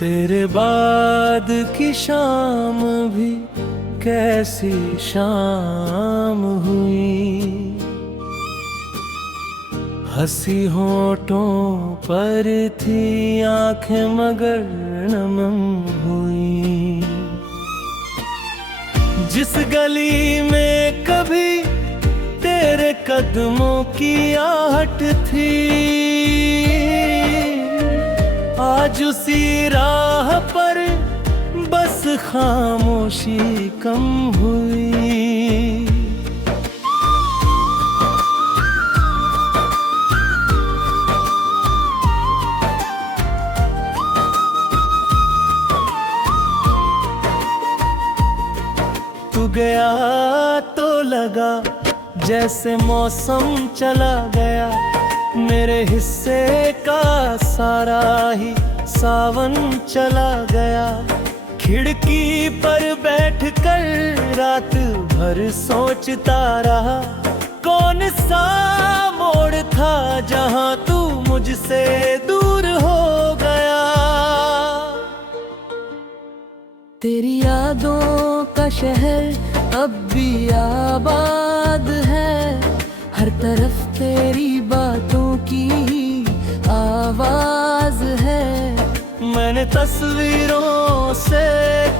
तेरे बाद की शाम भी कैसी शाम हुई, हंसी होठों पर थी आंखें मगर नम हुई। जिस गली में कभी तेरे कदमों की आहट थी, आज उसी राह पर बस खामोशी कम हुई। तू गया तो लगा जैसे मौसम चला गया, मेरे हिस्से का सारा ही सावन चला गया। खिड़की पर बैठकर रात भर सोचता रहा, कौन सा मोड़ था जहां तू मुझसे दूर हो गया। तेरी यादों का शहर अब भी आबाद है, हर तरफ तेरी बातों की आवाज है। मैंने तस्वीरों से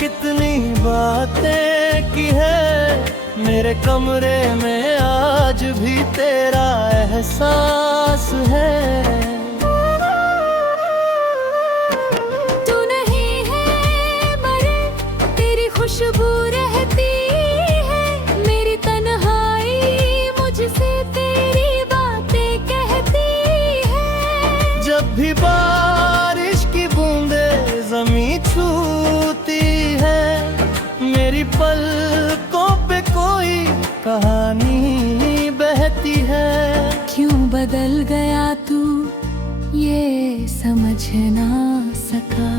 कितनी बातें की है, मेरे कमरे में आज भी तेरा एहसास है। खुशबू रहती है मेरी तन्हाई, मुझसे तेरी बातें कहती है। जब भी बारिश की बूंदें ज़मीं छूती है, मेरी पलकों पे कोई कहानी बहती है। क्यों बदल गया तू ये समझ ना सका,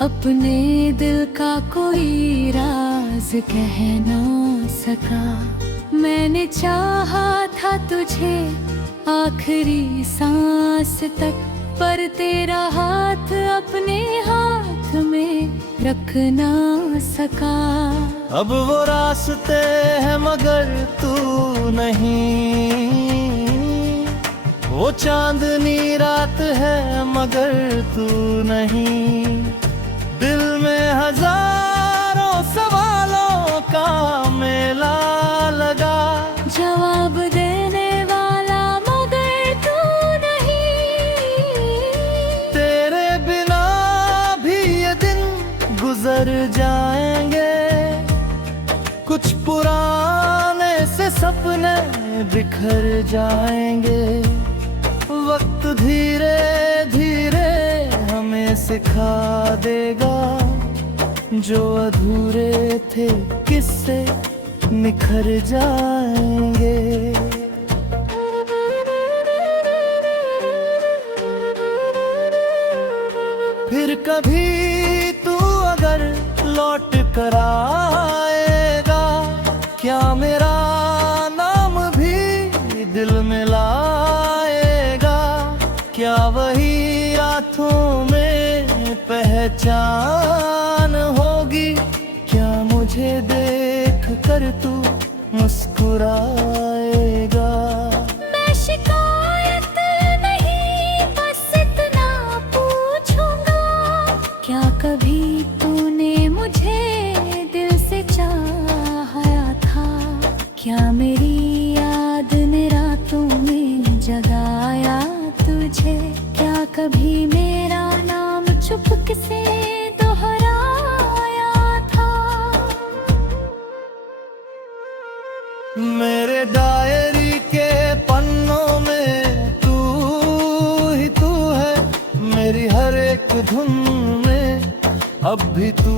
अपने दिल का कोई राज कह ना सका। मैंने चाहा था तुझे आखिरी सांस तक, पर तेरा हाथ अपने हाथ में रख ना सका। अब वो रास्ते हैं मगर तू नहीं, वो चांदनी रात है मगर तू नहीं। दिल में हजारों सवालों का मेला लगा, जवाब देने वाला मगर तू नहीं। तेरे बिना भी ये दिन गुजर जाएंगे, कुछ पुराने से सपने बिखर जाएंगे। वक्त धीरे धीरे हमें सिखा देगा, जो अधूरे थे किससे निखर जाएंगे। फिर कभी तू अगर लौट कर आएगा, क्या मेरा नाम भी दिल में लाएगा। क्या वही रातों में पहचान होगी, क्या मुझे देख कर तू मुस्कुराएगा। मैं शिकायत नहीं बस इतना पूछूंगा, क्या कभी तूने मुझे दिल से चाहा था। क्या मेरी याद ने रातों में जगाया तुझे, क्या कभी मेरा नाम चुपके से दोहराया था। मेरे डायरी के पन्नों में तू ही तू है, मेरी हर एक धुन में अब भी तू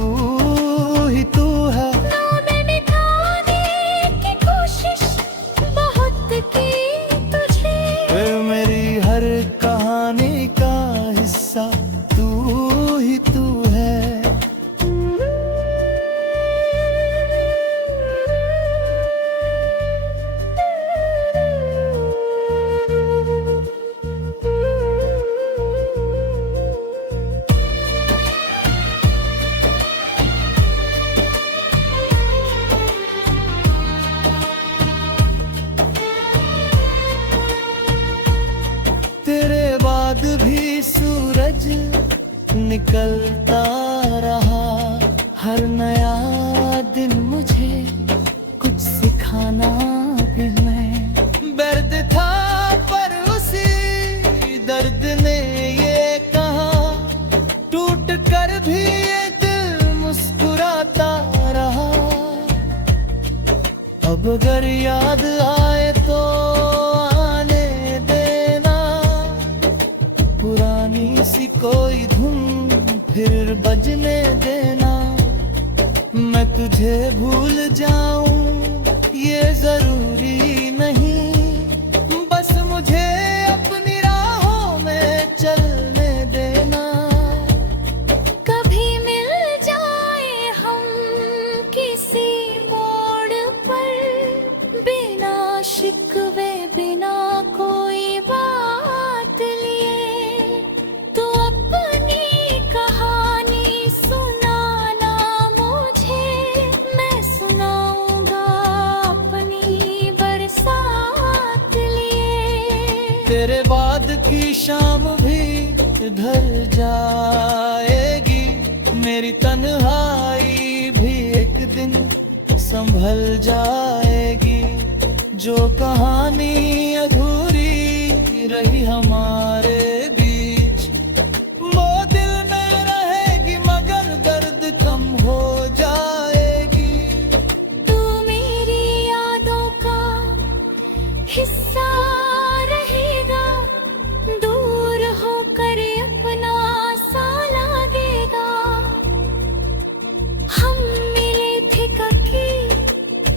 ही तू है। मैंने मिटाने की कोशिश बहुत की तुझे, फिर मेरी हर कहानी का हिस्सा तू ही तू है। सूरज निकलता रहा। हर नया दिन मुझे कुछ सिखाना भी मैं। दर्द था पर उसी दर्द ने ये कहा, टूट कर भी ये दिल मुस्कुराता रहा। अब अगर याद आए तो आने देना, पुरानी सी कोई धुन फिर बजने देना। मैं तुझे भूल जाऊं ये जरूरी नहीं, बस मुझे अपनी राहों में चलने देना। कभी मिल जाए हम किसी मोड़ पर, बिना शिकवे बिना कोई बात लिए, तो अपनी कहानी सुनाना मुझे, मैं सुनाऊंगा अपनी बरसात लिए। तेरे बाद की शाम भी ढल जाएगी, मेरी तन्हाई भी एक दिन संभल जाएगी। जो कहानी अधूरी रही हमारे बीच, वो दिल में रहेगी मगर दर्द कम हो जाएगी। तू मेरी यादों का हिस्सा रहेगा, दूर होकर अपना सा लगेगा। हम मिले थे कभी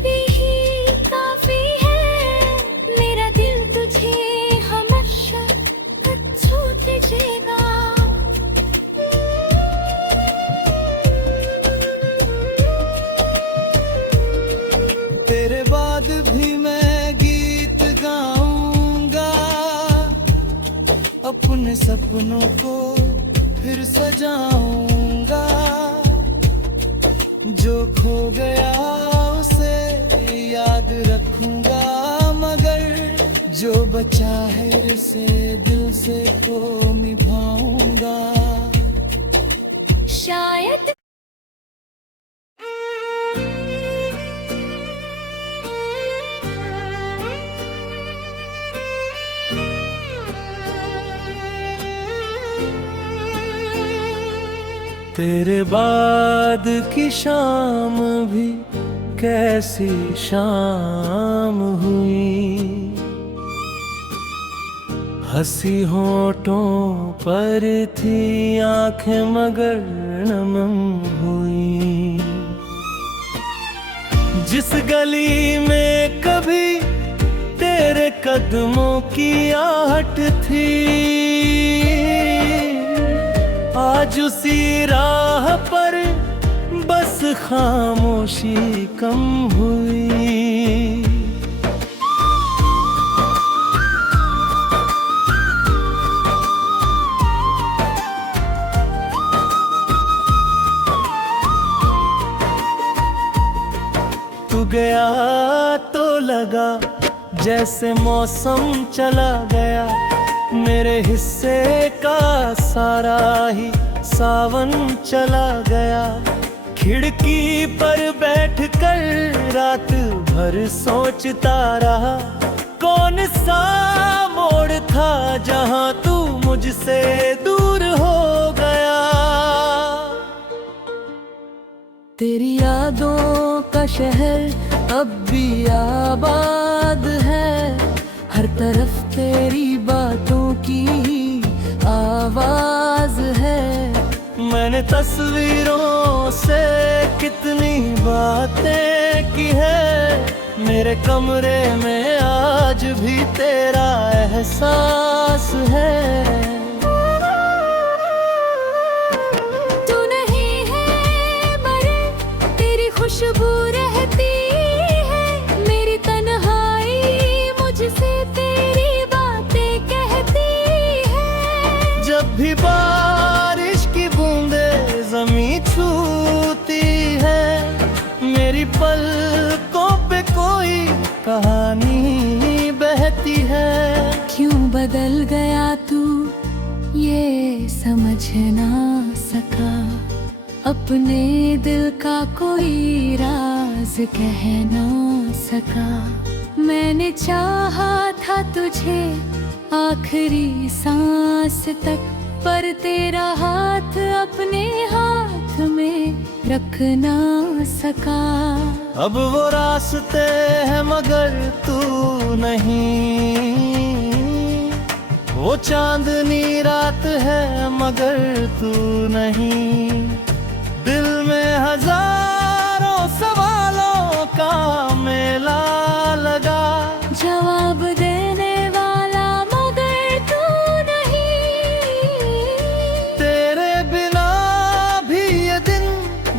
यही काफी है, मेरा दिल तुझे हमेशा छूटेगा। तेरे बाद भी मैं गीत गाऊंगा, अपने सपनों को फिर सजाऊंगा। जो खो गया उसे याद रखूंगा, मगर जो बचा है उसे दिल से तो निभाऊंगा। शायद तेरे बाद की शाम भी कैसी शाम हुई, हंसी होठों पर थी आंखें मगर नम हुई। जिस गली में कभी तेरे कदमों की आहट थी, आज उसी राह पर बस खामोशी कम हुई। तू गया तो लगा जैसे मौसम चला गया, मेरे हिस्से का सारा ही सावन चला गया। खिड़की पर बैठकर रात भर सोचता रहा, कौन सा मोड़ था जहां तू मुझसे दूर हो गया। तेरी यादों का शहर अब भी आबाद है, हर तरफ तेरी बातों की आवाज है। मैंने तस्वीरों से कितनी बातें की है, मेरे कमरे में आज भी तेरा एहसास है। तू नहीं है मरे तेरी खुशबू रहती है, मेरी तन्हाई मुझसे तेरी बातें कहती है। जब भी बारिश की बूंदें ज़मीं छूती है, मेरी पलकों पे कोई कहानी बहती है। क्यों बदल गया तू ना सका, अपने दिल का कोई राज कह ना सका। मैंने चाहा था तुझे आखिरी सांस तक, पर तेरा हाथ अपने हाथ में रख ना सका। अब वो रास्ते हैं मगर तू नहीं, वो चांदनी रात है मगर तू नहीं। दिल में हजारों सवालों का मेला लगा, जवाब देने वाला मगर तू नहीं। तेरे बिना भी ये दिन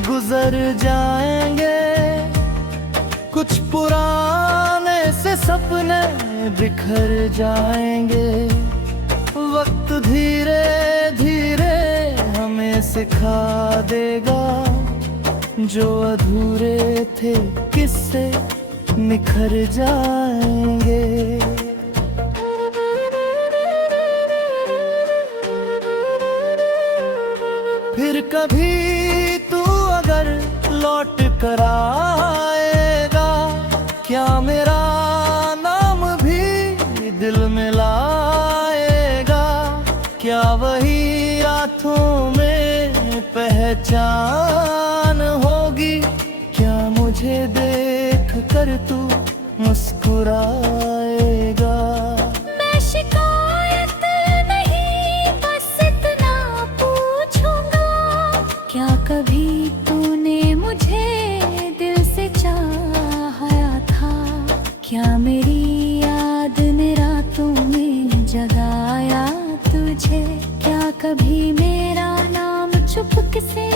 गुजर जाएंगे, कुछ पुराने से सपने बिखर जाएंगे। वक्त धीरे धीरे हमें सिखा देगा, जो अधूरे थे किससे निखर जाएंगे। फिर कभी तू अगर लौट कर आएगा, क्या मेरा नाम भी दिल में लाएगा? क्या वही रातों में पहचान होगी? क्या मुझे देख कर तू मुस्कुराएगा? मैं शिकायत नहीं, बस इतना पूछूंगा, क्या कभी तूने मुझे दिल से चाहा था? क्या मेरी याद ने रातों में जगाया तुझे? क्या कभी मेरा नाम चुपके से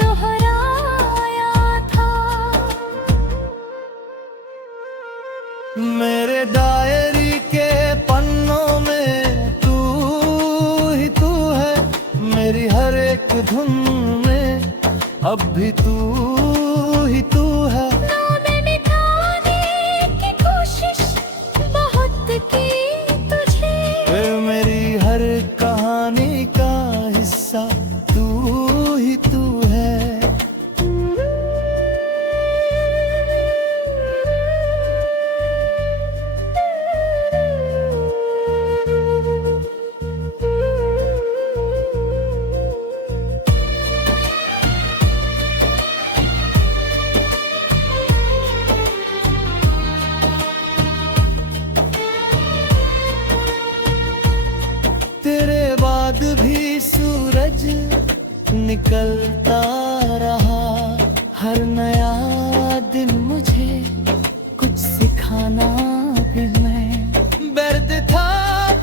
दोहराया था? मेरे डायरी के पन्नों में तू ही तू है, मेरी हर एक धुन में अब भी तू ही तू है। नाम मिटाने की कोशिश बहुत की तुझे, फिर मेरी हर कहानी का हिस्सा तू ही तू है। तेरे बाद भी सूरज निकलता रहा, हर नया दिन मुझे कुछ सिखाना भी मैं। दर्द था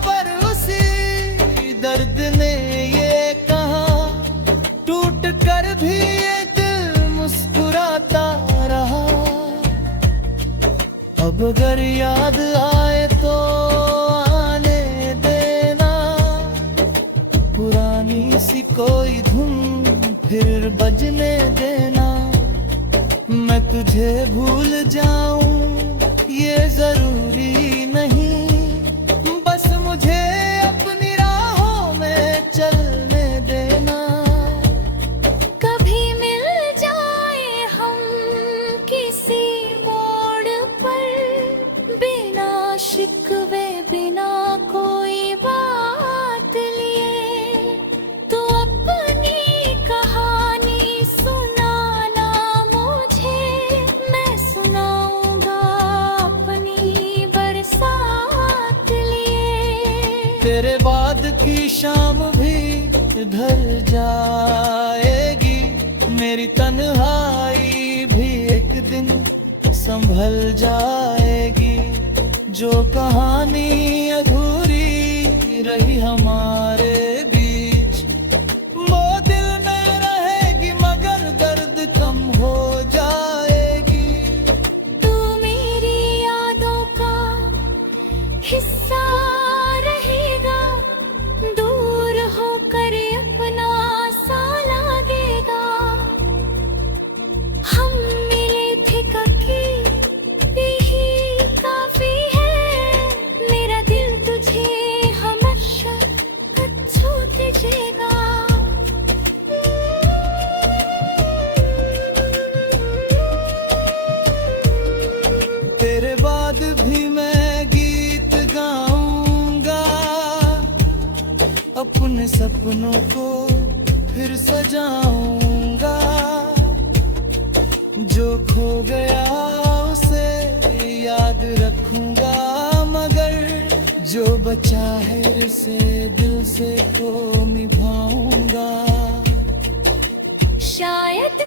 पर उसी दर्द ने ये कहा, टूट कर भी ये दिल मुस्कुराता रहा। अब अगर याद आए तो आने देना, पुरानी सी कोई धुन फिर बजने देना। मैं तुझे भूल जाऊं ये जरूरी नहीं, बस मुझे अपनी राहों में चलने देना। कभी मिल जाए हम किसी मोड़ पर, बिना शिकवे बिना कोई बात लिए, तो अपनी कहानी सुनाना मुझे, मैं सुनाऊंगा अपनी बरसात लिए। तेरे बाद की शाम भी ढल जाएगी, मेरी तन्हाई भी एक दिन संभल जाएगी। जो कहानी अधूरी रही हमारे बीच, वो दिल में रहेगी मगर दर्द कम हो जाएगी। तू मेरी यादों का हिस्सा रहेगा, दूर होकर अपना सा लगेगा। हम मिले थे कभी, यही काफी है। मेरा दिल तुझे हमेशा छू गया उसे याद रखूंगा, मगर जो बचा है उसे दिल से तो निभाऊंगा। शायद